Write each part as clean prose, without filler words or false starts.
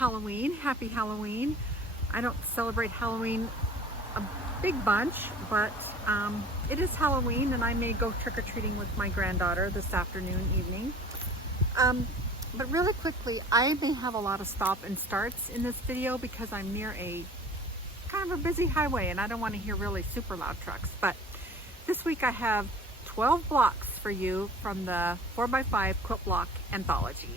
Halloween. Happy Halloween. I don't celebrate Halloween a big bunch, but it is Halloween and I may go trick-or-treating with my granddaughter this afternoon, evening. But really quickly, I may have a lot of stop and starts in this video because I'm near a kind of a busy highway and I don't want to hear really super loud trucks. But this week I have 12 blocks for you from the 4x5 quilt block anthology.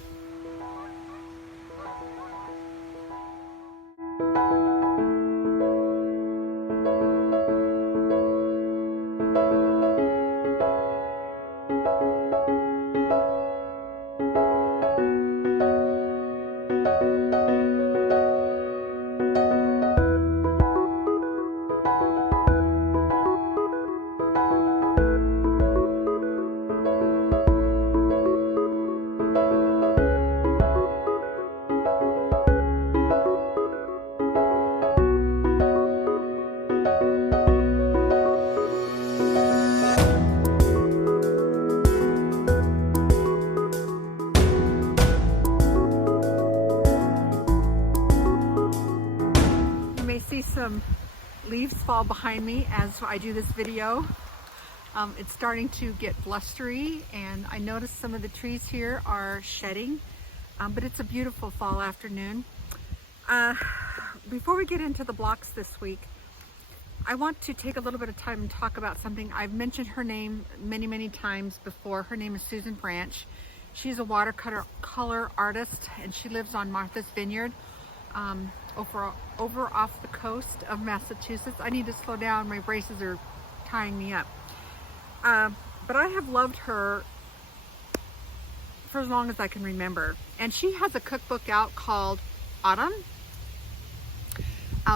Some leaves fall behind me as I do this video. It's starting to get blustery and I noticed some of the trees here are shedding, but it's a beautiful fall afternoon. Before we get into the blocks this week, I want to take a little bit of time and talk about something. I've mentioned her name many times before. Her name is Susan Branch. She's a watercolor artist and she lives on Martha's Vineyard. Over off the coast of Massachusetts. I need to slow down, my braces are tying me up. But I have loved her for as long as I can remember. And she has a cookbook out called Autumn.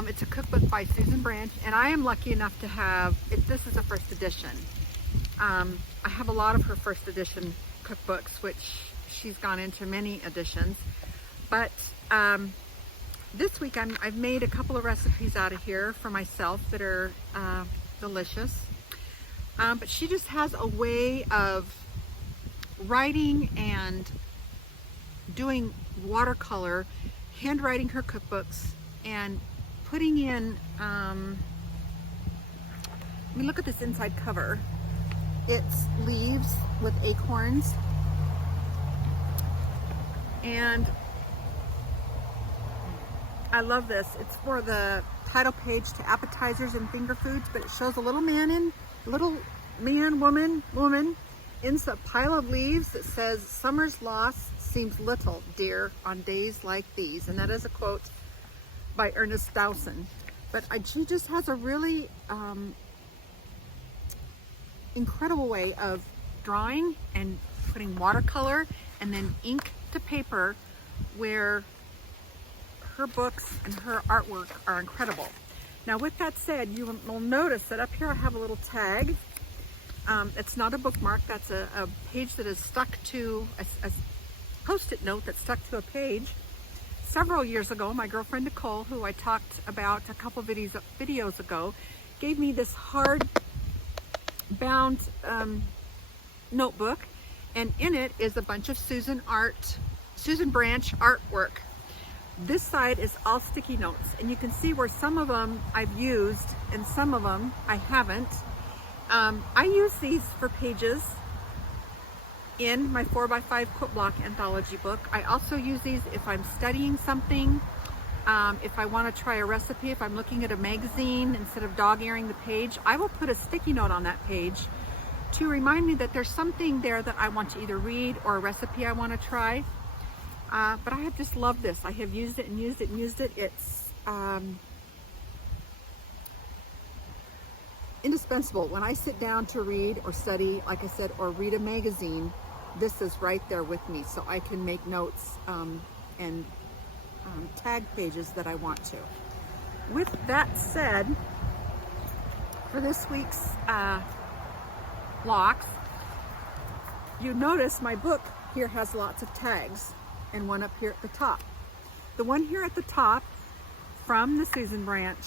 It's a cookbook by Susan Branch, and I am lucky enough to have, this is a first edition. I have a lot of her first edition cookbooks, which she's gone into many editions. But this week I've made a couple of recipes out of here for myself that are delicious. But she just has a way of writing and doing watercolor, handwriting her cookbooks, and putting in, I mean, look at this inside cover. It's leaves with acorns. And I love this. It's for the title page to appetizers and finger foods, but it shows a little man, woman in a pile of leaves that says, "Summer's loss seems little, dear, on days like these." And that is a quote by Ernest Dowson. But she just has a really incredible way of drawing and putting watercolor and then ink to paper, where her books and her artwork are incredible. Now with that said, you will notice that up here I have a little tag. It's not a bookmark, that's a page that is stuck to, a post-it note that's stuck to a page. Several years ago, my girlfriend Nicole, who I talked about a couple videos ago, gave me this hard bound notebook, and in it is a bunch of Susan Branch artwork. This side is all sticky notes, and you can see where some of them I've used and some of them I haven't. I use these for pages in my 4x5 quilt block anthology book. I also use these if I'm studying something, if I want to try a recipe, if I'm looking at a magazine, instead of dog-earing the page, I will put a sticky note on that page to remind me that there's something there that I want to either read or a recipe I want to try. But I have just loved this. I have used it and used it and used it. It's indispensable. When I sit down to read or study, like I said, or read a magazine, this is right there with me, so I can make notes and tag pages that I want to. With that said, for this week's blocks, you notice my book here has lots of tags, and one up here at the top. The one here at the top from the Susan Branch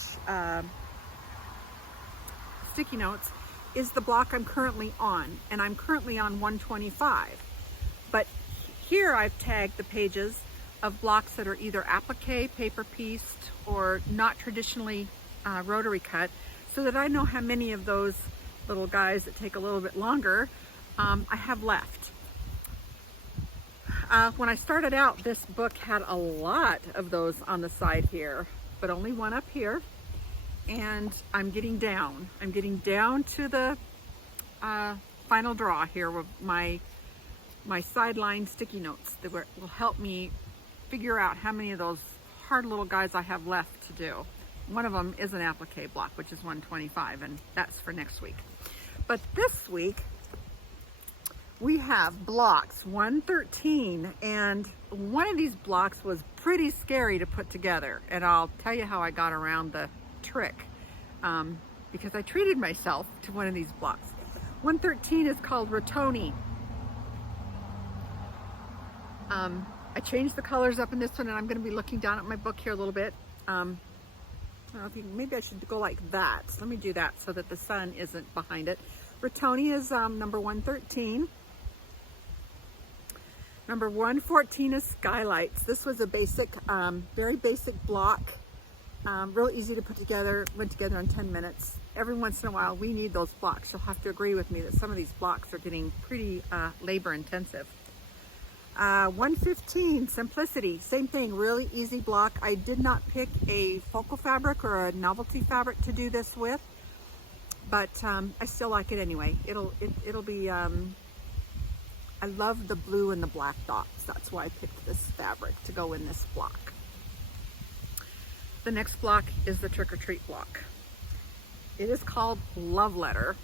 sticky notes is the block I'm currently on, and I'm currently on 125. But here I've tagged the pages of blocks that are either applique, paper pieced, or not traditionally rotary cut, so that I know how many of those little guys that take a little bit longer I have left. When I started out, this book had a lot of those on the side here, but only one up here. And I'm getting down. I'm getting down to the final draw here with my sideline sticky notes that will help me figure out how many of those hard little guys I have left to do. One of them is an applique block, which is 125, and that's for next week. But this week, we have blocks 113, and one of these blocks was pretty scary to put together, and I'll tell you how I got around the trick, because I treated myself to one of these blocks. 113 is called Rotoni. I changed the colors up in this one, and I'm going to be looking down at my book here a little bit. I don't know if maybe I should go like that. Let me do that so that the sun isn't behind it. Rotoni is number 113. Number 114 is Skylights. This was a basic, very basic block. Real easy to put together, went together in 10 minutes. Every once in a while, we need those blocks. You'll have to agree with me that some of these blocks are getting pretty labor intensive. 115, Simplicity. Same thing, really easy block. I did not pick a focal fabric or a novelty fabric to do this with, but I still like it anyway. It'll be, I love the blue and the black dots. That's why I picked this fabric to go in this block. The next block is the Trick or Treat block. It is called Love Letter.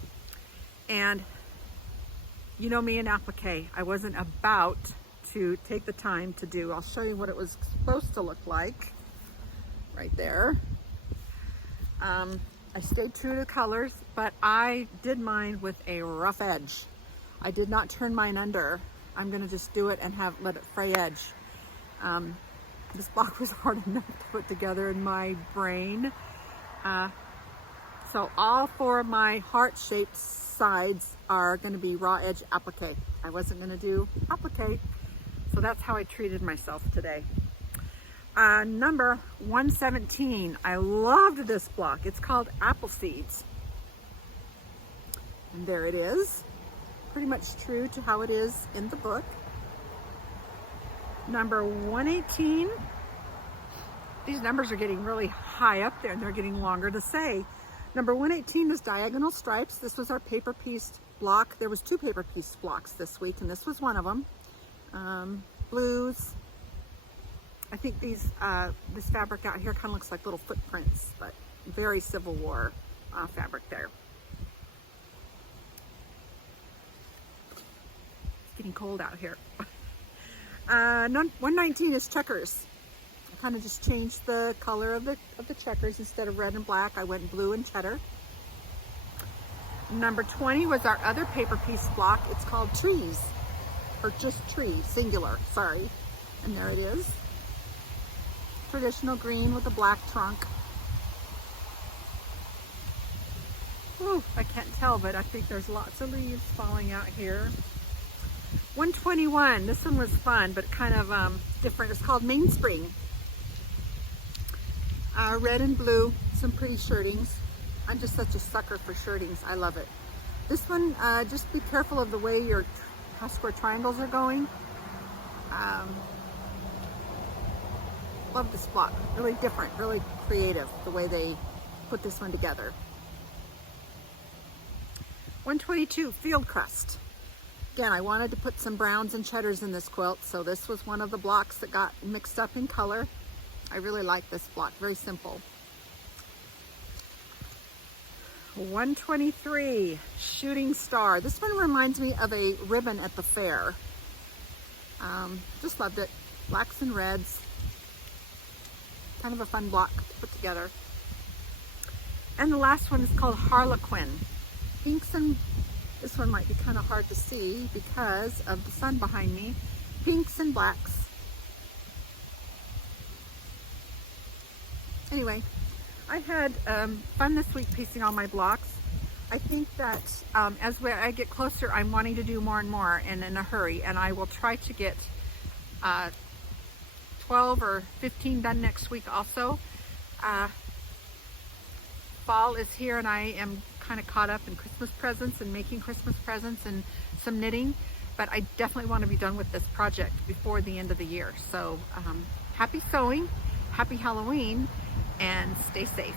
And you know me in applique, I wasn't about to take the time to do. I'll show you what it was supposed to look like right there. I stayed true to colors, but I did mine with a rough edge. I did not turn mine under. I'm gonna just do it and let it fray edge. This block was hard enough to put together in my brain. So all four of my heart-shaped sides are gonna be raw edge applique. I wasn't gonna do applique, so that's how I treated myself today. Number 117, I loved this block. It's called Apple Seeds. And there it is. Pretty much true to how it is in the book. Number 118, these numbers are getting really high up there and they're getting longer to say. Number 118 is Diagonal Stripes. This was our paper pieced block. There was two paper pieced blocks this week, and this was one of them. Blues. I think this fabric out here kind of looks like little footprints, but very Civil War fabric there. It's getting cold out here. 119 is Checkers. I kind of just changed the color of the checkers. Instead of red and black, I went blue and cheddar. Number 20 was our other paper piece block. It's called Trees, or just Tree, singular, sorry. And there it is. Traditional green with a black trunk. Ooh, I can't tell, but I think there's lots of leaves falling out here. 121, this one was fun, but kind of different. It's called Mainspring. Red and blue, some pretty shirtings. I'm just such a sucker for shirtings. I love it. This one, just be careful of the way your square triangles are going. Love this block. Really different, really creative, the way they put this one together. 122, Field Crust. Again, I wanted to put some browns and cheddars in this quilt, so this was one of the blocks that got mixed up in color. I really like this block, very simple. 123, Shooting Star. This one reminds me of a ribbon at the fair. Just loved it. Blacks and reds. Kind of a fun block to put together. And the last one is called Harlequin. Pinks and, this one might be kind of hard to see because of the sun behind me. Pinks and blacks. Anyway, I had fun this week piecing all my blocks. I think that as I get closer, I'm wanting to do more and more and in a hurry, and I will try to get 12 or 15 done next week also. Fall is here and I am kind of caught up in Christmas presents and making Christmas presents and some knitting, but I definitely want to be done with this project before the end of the year. So happy sewing, happy Halloween, and stay safe.